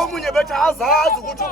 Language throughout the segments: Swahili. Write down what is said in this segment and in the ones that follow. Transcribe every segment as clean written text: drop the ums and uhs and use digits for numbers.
omunye bethi azazi ukuthi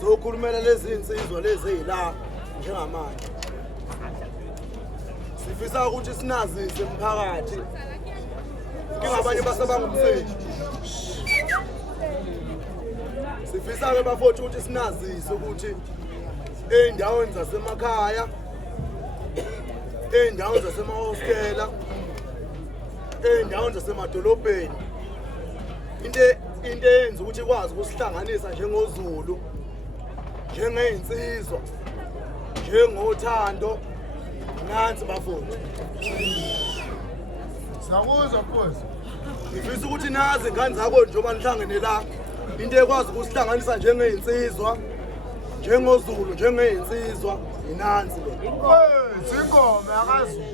Zokhulumela lezi insizwa lezi ezila njengamanje. Sifisa ukuthi sinazise emphakathi ngabanye basabangumsebenzi. Sifisa ke bafowethu ukuthi sinazise ukuthi eindaweni zasemakhaya, eindaweni zasemahostela, eindaweni zasemadolobheni into eyenza ukuthi ikwazi ukusihlanganisa njengoZulu, njengeinsizwa, njengothando. Nansi bafowethu. Siyakuzwa mfowethu. Ngifisa ukuthi nazi ingane zakho njengoba nihlangene la into ekwazi ukusihlanganisa njengeinsizwa, njengoZulu, njengeinsizwa inansi le. Mfowethu ingoma yakaZulu.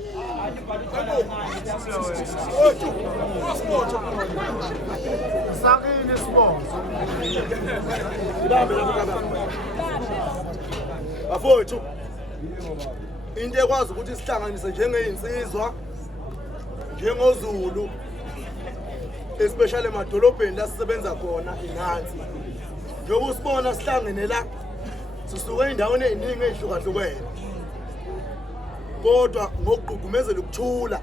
Sakini isibonzo. Ibambe lapho kababa. Bafowethu into ekwazi ukuthi sihlanganise njengeinsizwa, njengoZulu, especially emadolobheni la sisebenza khona inansi. Njengoba usibona sihlangene la sisuke endaweni eziningi ezihlukahlukene. Kodwa ngokugqugqumezela ukuthula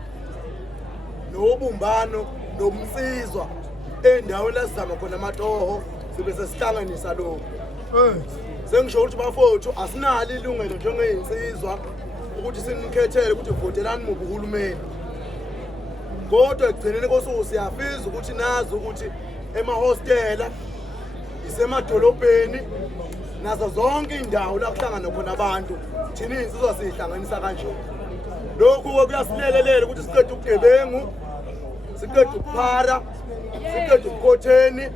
nobumbano nobumsizwa endaweni la sizama khona amatoho sibe sesihlanganisa lokho. Sengisho ukuthi bafowethu asinalo ilungelo njengeinsizwa ukuthi sinikhethele ukuthi votelani muphi uhulumeni. Kodwa ekugcineni kosuku siyafisa ukuthi nazi ukuthi emahostela, isemadolobheni, nazo zonke indawo la kuhlangana khona abantu, thina insizwa sihlanganisa kanje. Lokhu kuyasilekelela ukuthi siqede ubugebengu, siqede ukuphara, siqede ubukhotheni,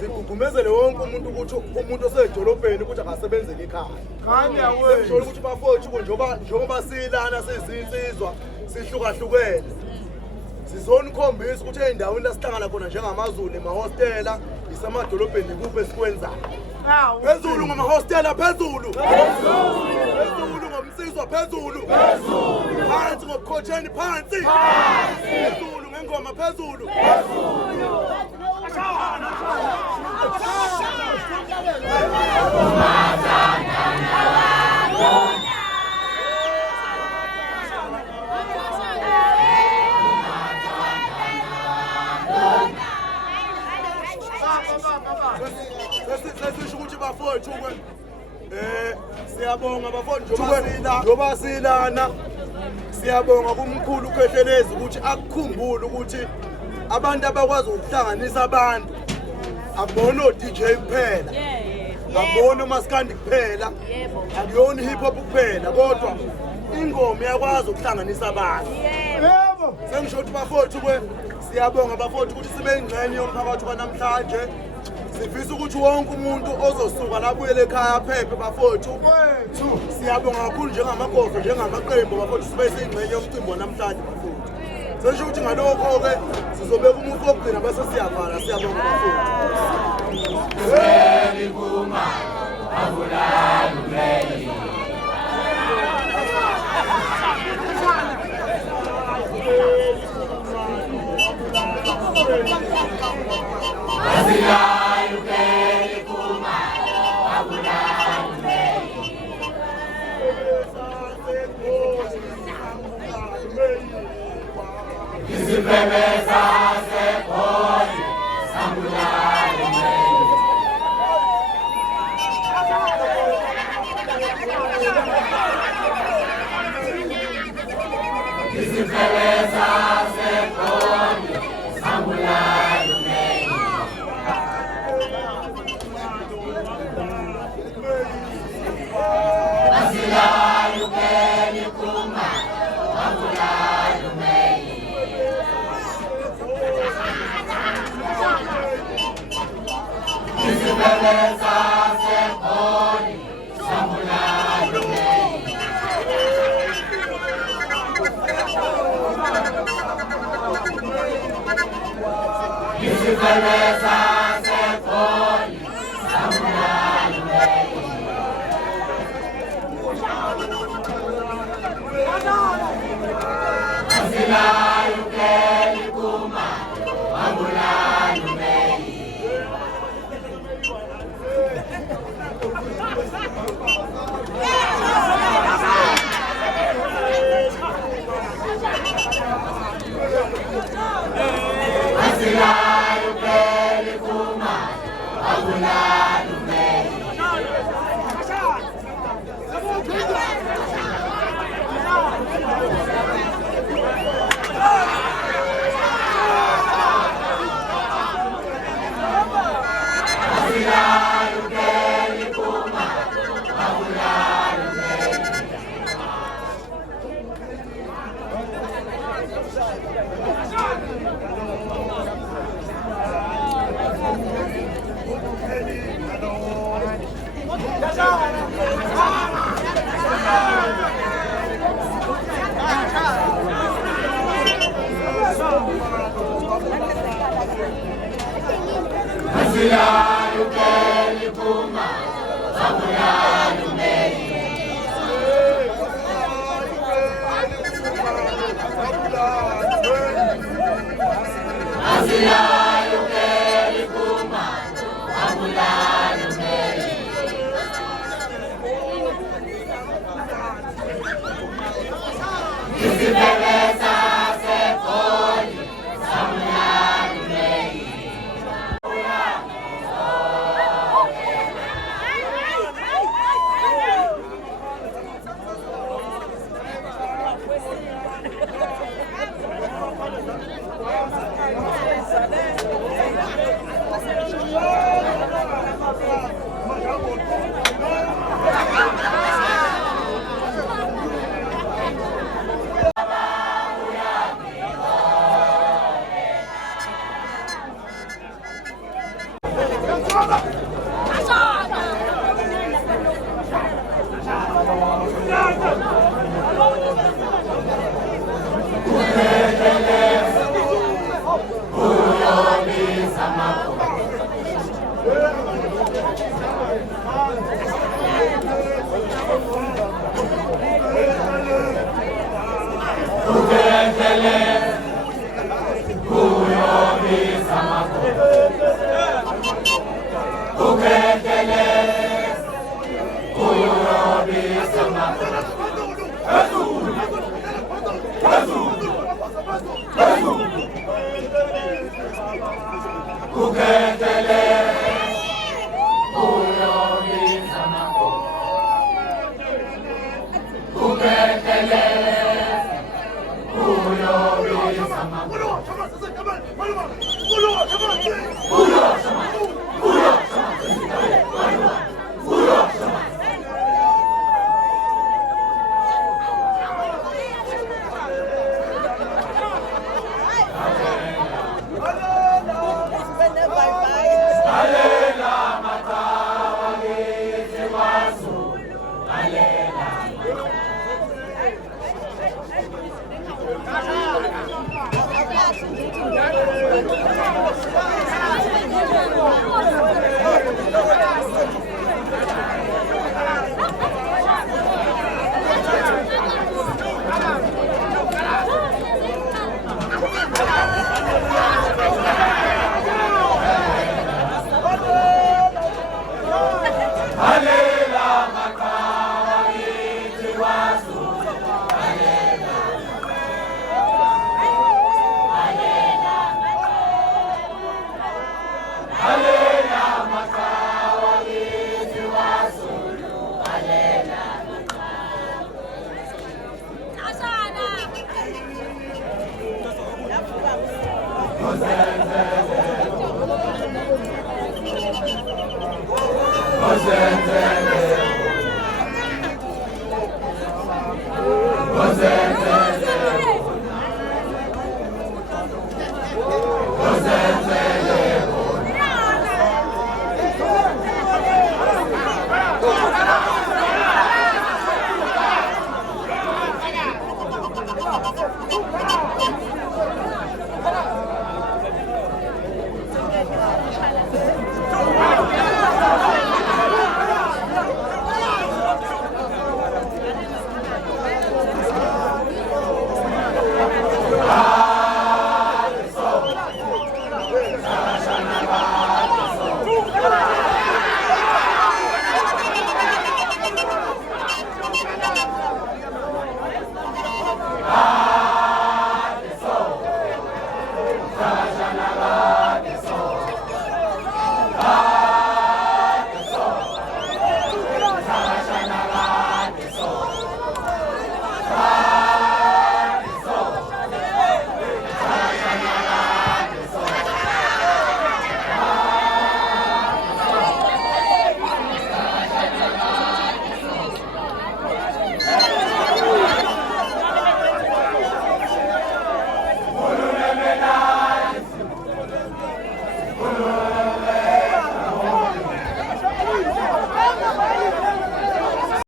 sigugumezele wonke umuntu ukuthi umuntu osedolobheni ukuthi akasebenzele ekhaya. Khani yawe. Ngisho ukuthi bafowethu njengoba silana sezinsizwa sihlukahlukene. Sizonikhombisa ukuthi endaweni la sihlangana khona njengamaZulu emahostela, isemadolobheni kuphi esikwenzayo. Phezulu ngamahostela phezulu. Phezulu ngomsizwa phezulu. Phansi ngobukhotheni phansi. Phezulu ngengoma phezulu. Sesisho ukuthi bafowethu siyabonga bafowethu njoba silana, siyabonga kumkhulu uKhehlelezi ukuthi akukhumbule ukuthi abantu abakwazi ukuhlanganisa abantu akubona oDJ kuphela, akubona uMaskandi kuphela, akuyona hip hop kuphela, kodwa ingoma iyakwazi ukuhlanganisa abantu. Yebo. Sengisho ukuthi bafowethu siyabonga bafowethu ukuthi sibe ingxenye yomphakathi kanamhlanje. Sifisa ukuthi wonke umuntu ozosuka labuyele ekhaya aphephe bafowethu. Siyabonga kakhulu njengamagogo, njengamaqembu bafowethu sibe singxenye yomcimbi wanamhlanje bafowethu. Sesho ukuthi ngalokho ke sizobeka umuntu wokugcina bese siyavala. Siyabonga bafowethu. Selivuma abulala umleyi. Asilayo kelivuma abulala umleyi. Isibebeza sekhona sambulala umleyi. Isibebeza sekhona sambulala umleyi. Asilayo kelivuma abulala umleyi. Isibebeza sekhona sambulala umleyi. Isibebeza sekhona sambulala umleyi. Asilayo kelivuma Hosanna.